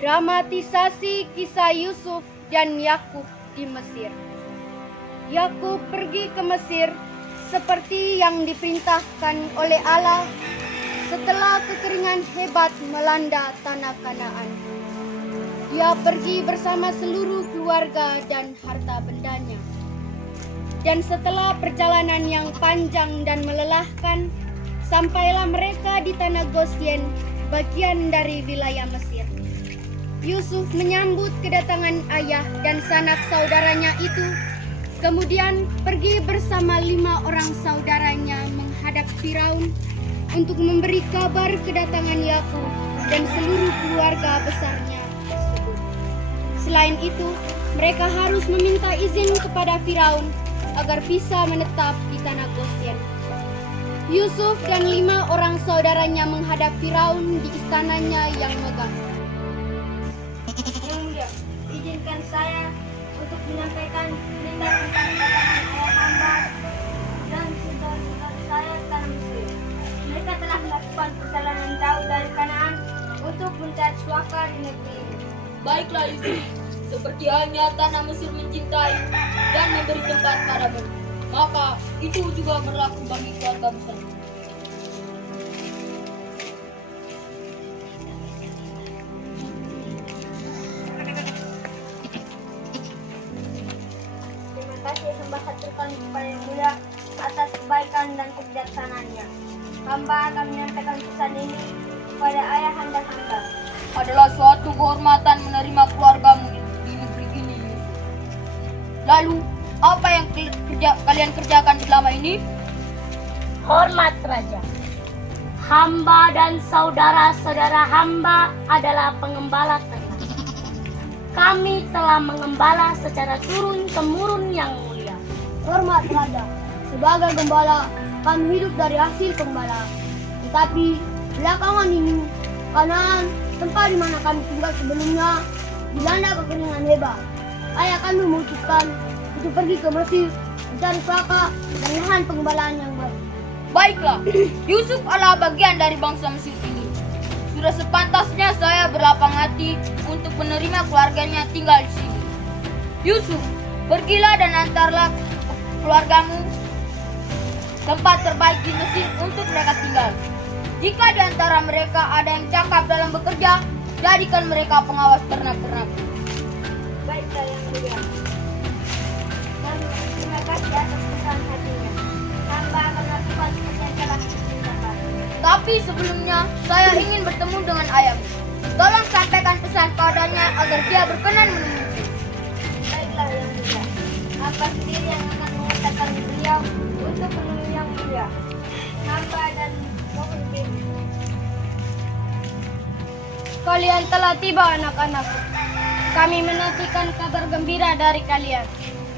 Dramatisasi kisah Yusuf dan Yakub di Mesir. Yakub pergi ke Mesir seperti yang diperintahkan oleh Allah setelah kekeringan hebat melanda tanah Kanaan. Dia pergi bersama seluruh keluarga dan harta bendanya. Dan setelah perjalanan yang panjang dan melelahkan, sampailah mereka di tanah Gosyen, bagian dari wilayah Mesir. Yusuf menyambut kedatangan ayah dan sanak saudaranya itu, kemudian pergi bersama 5 orang saudaranya menghadap Firaun untuk memberi kabar kedatangan Yakub dan seluruh keluarga besarnya tersebut. Selain itu, mereka harus meminta izin kepada Firaun agar bisa menetap di tanah Gosyen. Yusuf dan 5 orang saudaranya menghadap Firaun di istananya yang megah. Yang mulia, izinkan saya untuk menyampaikan perintah tentang kedatangan ayah hamba dan saudara-saudara saya ke tanah Mesir. Mereka telah melakukan perjalanan jauh dari Kanaan untuk mencari suaka di negeri ini. Baiklah Yusuf, seperti halnya tanah Mesir mencintai dan memberi tempat padamu, maka itu juga berlaku bagi keluarga besar. Terima kasih hamba haturkan kepada Yang Mulia atas kebaikan dan kebijaksanaannya. Hamba akan menyampaikan pesan ini kepada ayah anda hamba. Adalah suatu kehormatan menerima keluargamu di negeri ini, Yusuf. Lalu, apa yang kalian kerjakan selama ini? Hormat Raja. Hamba dan saudara-saudara hamba adalah pengembala ternak. Kami telah mengembala secara turun-temurun yang mulia. Hormat Raja, sebagai gembala, kami hidup dari hasil pengembala. Tetapi belakangan ini, Kanaan, tempat di mana kami tinggal sebelumnya, dilanda kekeringan hebat. Ayah kami memutuskan untuk pergi ke Mesir mencari suaka dan lahan pengembalaan yang baik. Baiklah, Yusuf adalah bagian dari bangsa Mesir ini. Sudah sepantasnya saya berlapang hati untuk menerima keluarganya tinggal di sini. Yusuf, pergilah dan antarlah keluargamu tempat terbaik di Mesir untuk mereka tinggal. Jika di antara mereka ada yang cakap dalam bekerja, jadikan mereka pengawas ternak-ternak. Baiklah Yang Mulia. Dan terima kasih atas pesan hatinya. Hamba akan melakukan seperti yang telah diperintahkan. Tapi sebelumnya, saya ingin bertemu dengan ayahmu. Tolong sampaikan pesan padanya agar dia berkenan menemuiku. Baiklah Yang Mulia. Hamba sendiri yang akan mengatakan beliau untuk menemui Yang Mulia. Hamba dan mohon diri. Kalian telah tiba, anak-anak. Kami menantikan kabar gembira dari kalian.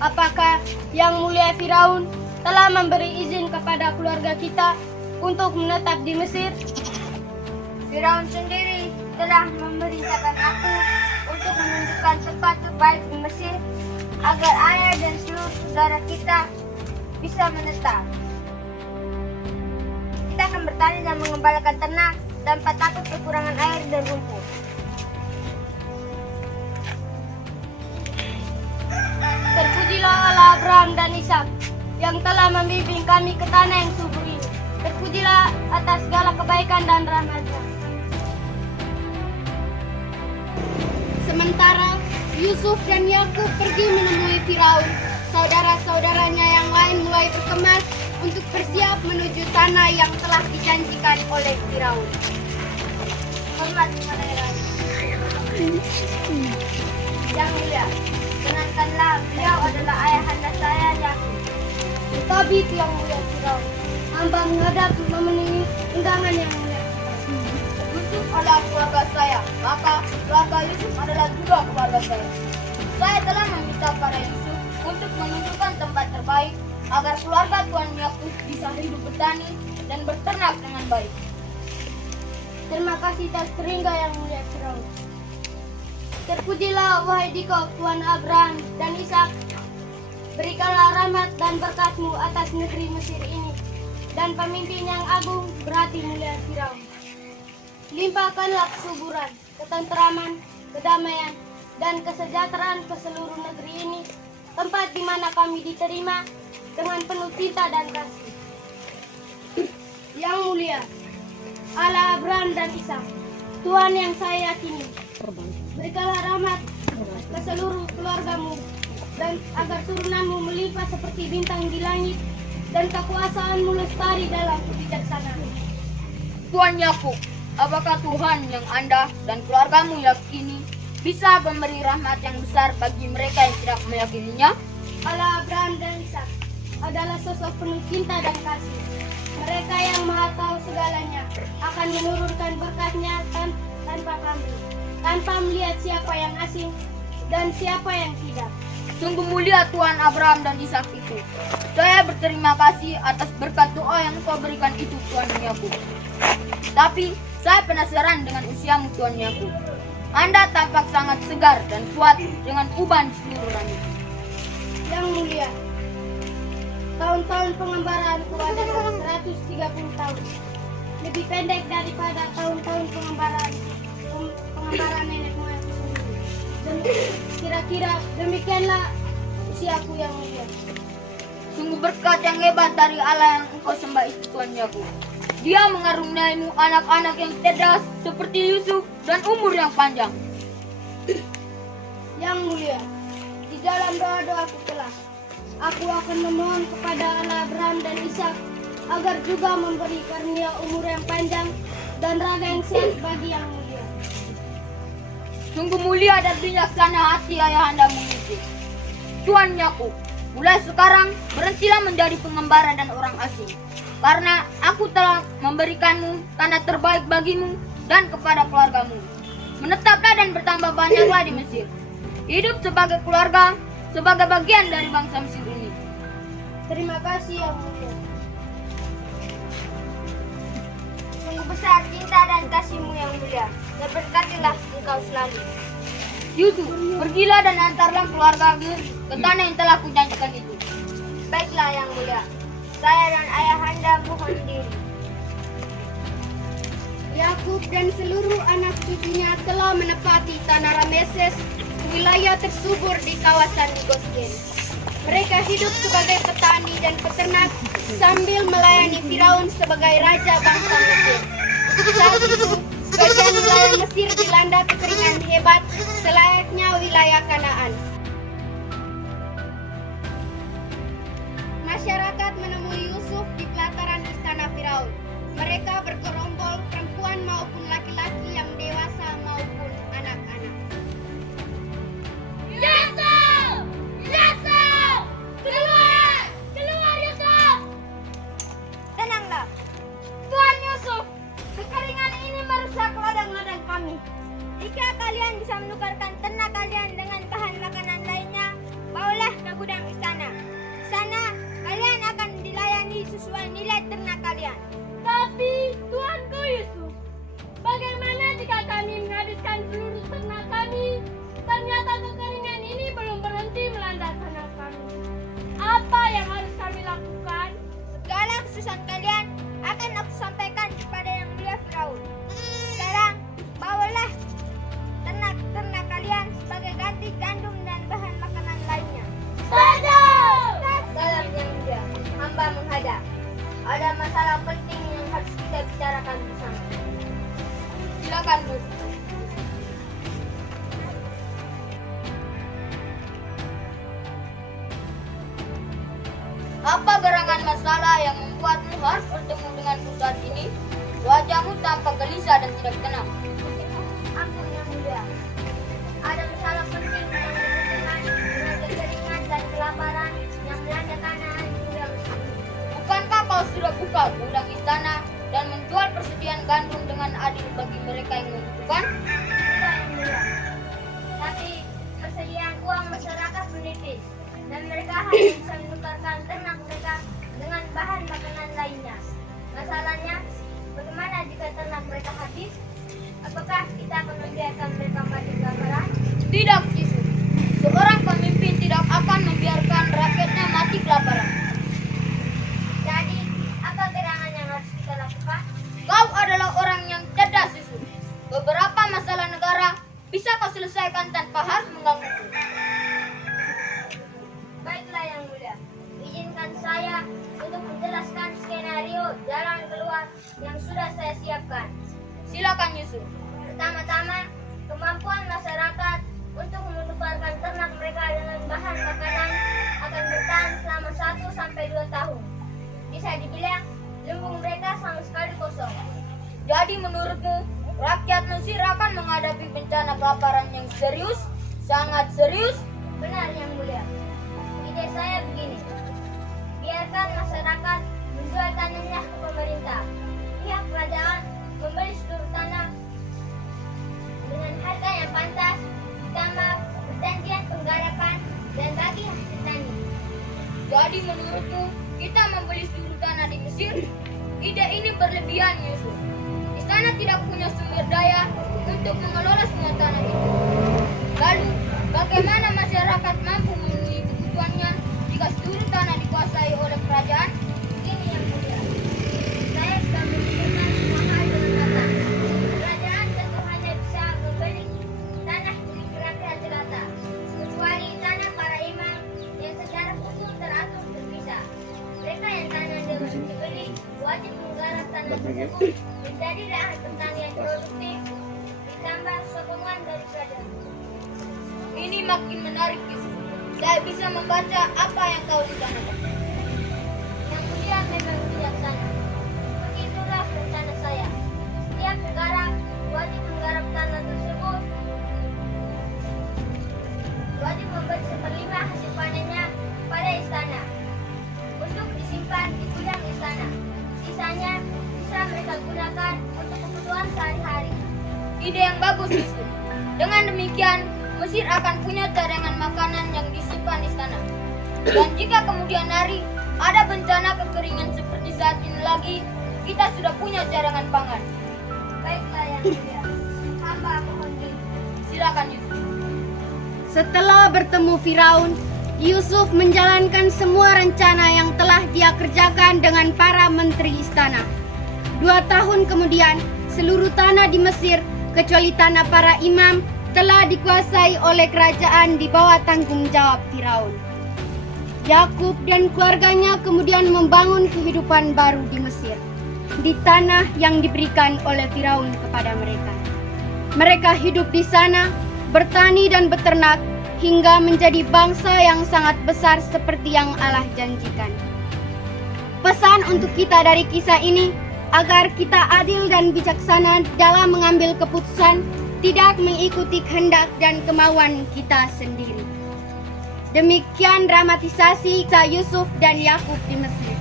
Apakah Yang Mulia Firaun telah memberi izin kepada keluarga kita untuk menetap di Mesir? Firaun sendiri telah memerintahkan aku untuk menunjukkan tempat terbaik di Mesir agar ayah dan seluruh saudara kita bisa menetap. Kita akan bertani dan mengembalakan ternak tanpa takut kekurangan air dan rumput. Terpujilah Allah Abraham dan Ishak yang telah membimbing kami ke tanah yang subur ini. Terpujilah atas segala kebaikan dan rahmat-Nya. Sementara Yusuf dan Yakub pergi menemui Firaun, saudara-saudaranya yang lain mulai berkemas untuk bersiap menuju tanah yang telah dijanjikan oleh Firaun. Hormat kepada Raja. Yang Mulia, kenankanlah beliau adalah ayahanda saya Yakub. Tetapi itu Yang Mulia Firaun, hamba menghadap memenuhi undangan Yang Mulia. Yusuf adalah keluarga saya, maka keluarga Yusuf adalah juga keluarga saya. Saya telah meminta pada Yusuf untuk menunjukkan tempat terbaik agar keluarga Tuan Yakub bisa hidup bertani dan berternak dengan baik. Terima kasih atas teringga Yang Mulia Firaun. Terpujilah wahai Dikau, Tuhan Abraham dan Ishak. Berikanlah rahmat dan berkat-Mu atas negeri Mesir ini, dan pemimpin yang agung berhati mulia Firaun. Limpahkanlah kesuburan, ketenteraman, kedamaian, dan kesejahteraan ke seluruh negeri ini, tempat di mana kami diterima dengan penuh cinta dan kasih. Yang mulia, Allah Abraham dan Ishak, Tuhan yang saya yakini, berikanlah rahmat ke seluruh keluargamu, dan agar turunanmu melimpah seperti bintang di langit, dan kekuasaanmu lestari dalam kebijaksanaan. Tuan Yakub, apakah Tuhan yang Anda dan keluargamu yakini bisa memberi rahmat yang besar bagi mereka yang tidak meyakininya? Allah Abraham dan Ishak adalah sosok penuh cinta dan kasih. Mereka yang maha tahu segalanya akan menurunkan berkatnya tanpa kami, tanpa melihat siapa yang asing dan siapa yang tidak. Sungguh mulia Tuhan Abraham dan Ishak itu. Saya berterima kasih atas berkat doa yang Engkau berikan itu, Tuhan Yakub. Tapi saya penasaran dengan usiamu, Tuhan Yakub. Anda tampak sangat segar dan kuat dengan uban di seluruh rambut. Yang mulia, tahun-tahun pengembaraanku adalah 130 tahun. Lebih pendek daripada tahun-tahun pengembaraan nenek moyangku sendiri. Dan kira-kira demikianlah usiaku yang mulia. Sungguh berkat yang hebat dari Allah yang Engkau sembah itu, Tuhan Yakub. Dia mengaruniaimu anak-anak yang cerdas seperti Yusuf dan umur yang panjang. Yang mulia, di dalam doa-doaku kelak, aku akan memohon kepada Allah Abraham dan Ishak agar juga memberi karunia umur yang panjang dan raga yang sehat bagi yang mulia. Sungguh mulia dan bijaksana hati ayahandamu itu, Tuhan Yakub. Mulai sekarang berhentilah menjadi pengembara dan orang asing, karena aku telah memberikanmu tanah terbaik bagimu dan kepada keluargamu. Menetaplah dan bertambah banyaklah di Mesir. Hidup sebagai keluarga, sebagai bagian dari bangsa Mesir ini. Terima kasih yang mulia. Sungguh besar cinta dan kasihmu yang mulia, dan berkatilah engkau selalu. Yusuf, pergilah dan antarlah keluargamu ke tanah yang telah kujanjikan itu. Baiklah yang mulia, saya dan ayahanda mohon diri. Yakub dan seluruh anak cucunya telah menepati tanah Rameses, wilayah tersubur di kawasan Goshen. Mereka hidup sebagai petani dan peternak sambil melayani Firaun sebagai raja bangsa Mesir. Saat itu, sebagian wilayah Mesir dilanda kekeringan hebat selayaknya wilayah Kanaan. Masyarakat menemui Yusuf di pelataran istana Firaun. Mereka bergerombol perempuan maupun laki-laki yang dewasa maupun anak-anak. Yusuf! Yusuf! Keluar! Keluar Yusuf! Tenanglah, Tuan Yusuf, kekeringan ini merusak ladang-ladang kami. jika kalian bisa menukarkan ternak kalian dengan bahan makanan lainnya, bawalah ke gudang istana. Di sana, kalian akan dilayani sesuai nilai ternak kalian. Tapi Tuanku Yusuf, bagaimana jika kami menghabiskan seluruh ternak kami? Ternyata kekeringan ini belum berhenti melanda ternak kami. Apa yang harus kami lakukan? Segala kesusahan kalian akan aku sampaikan kepada yang mulia Firaun. Sekarang, bawalah ternak kalian sebagai ganti gandum dan bahan makanan lainnya. Dalam yang mulia, hamba menghadap. Ada masalah penting yang harus kita bicarakan bersama. Silakan, Bu. Apa gerangan masalah yang membuatmu harus bertemu denganku saat ini? Wajahmu tampak gelisah dan tidak tenang. Ampun yang mulia. Ada masalah penting yang berhubungan dengan kekeringan dan kelaparan yang melanda Kanaan hingga Mesir. Bukankah kau sudah buka gudang istana dan menjual persediaan gandum dengan adil bagi mereka yang membutuhkan? Sudah yang mulia. Tapi persediaan uang masyarakat menipis dan mereka hanya bisa menukarkan ternak mereka dengan bahan makanan lainnya. Masalahnya, bagaimana jika ternak mereka habis? Apakah kita akan membiarkan mereka mati kelaparan? Tidak, Yusuf. Seorang pemimpin tidak akan membiarkan rakyatnya mati kelaparan. Jadi, apa gerangan yang harus kita lakukan? Kau adalah orang yang cerdas, Yusuf. Beberapa masalah negara bisa kau selesaikan yang sudah saya siapkan. Silakan Yusuf. Pertama-tama, kemampuan masyarakat untuk menukarkan ternak mereka dengan bahan makanan akan bertahan selama 1-2 tahun. Bisa dibilang, lumbung mereka sama sekali kosong. Jadi menurutmu, rakyat Mesir akan menghadapi bencana kelaparan yang serius, sangat serius? Benar yang mulia. Ide saya begini. Biarkan masyarakat menjual tanahnya ke pemerintah. Pihak kerajaan membeli seluruh tanah dengan harga yang pantas, ditambah perjanjian penggarapan dan bagi hasil tani. Jadi menurutmu, kita membeli seluruh tanah di Mesir? Ide ini berlebihan, Yusuf. Istana tidak punya sumber daya untuk mengelola semua tanah itu. Lalu, bagaimana masyarakat mampu memenuhi kebutuhannya jika seluruh tanah dikuasai oleh kerajaan? Ini yang mulia. Saya sudah memikirkan semua hal dengan matang. Kerajaan tentu hanya bisa membeli tanah milik rakyat jelata, kecuali tanah para imam yang secara hukum teratur terpisah. Mereka yang tanah dibeli wajib menggarap tanah tersebut menjadi lahan pertanian produktif, ditambah sokongan dari kerajaan. Ini makin menarik, Yusuf. Saya bisa membaca apa yang kau rencanakan. Yang mulia memang bijaksana. Begitulah rencana saya. Setiap negara wajib menggarap tanah tersebut, wajib memberi 1/5 hasil panennya pada istana untuk disimpan di gudang istana. Sisanya bisa mereka gunakan untuk kebutuhan sehari-hari. Ide yang bagus, Yusuf. Dengan demikian, Mesir akan punya cadangan makanan yang disimpan di sana. Dan jika kemudian hari ada bencana kekeringan seperti saat ini lagi, kita sudah punya cadangan pangan. Baiklah yang mulia. Hamba mohon diri. Silakan, Yusuf. Setelah bertemu Firaun, Yusuf menjalankan semua rencana yang telah dia kerjakan dengan para menteri istana. 2 tahun kemudian, seluruh tanah di Mesir, kecuali tanah para imam, telah dikuasai oleh kerajaan di bawah tanggung jawab Firaun. Yakub dan keluarganya kemudian membangun kehidupan baru di Mesir, di tanah yang diberikan oleh Firaun kepada mereka. Mereka hidup di sana, bertani dan beternak, hingga menjadi bangsa yang sangat besar seperti yang Allah janjikan. Pesan untuk kita dari kisah ini, agar kita adil dan bijaksana dalam mengambil keputusan, tidak mengikuti kehendak dan kemauan kita sendiri. Demikian dramatisasi kisah Yusuf dan Yakub di Mesir.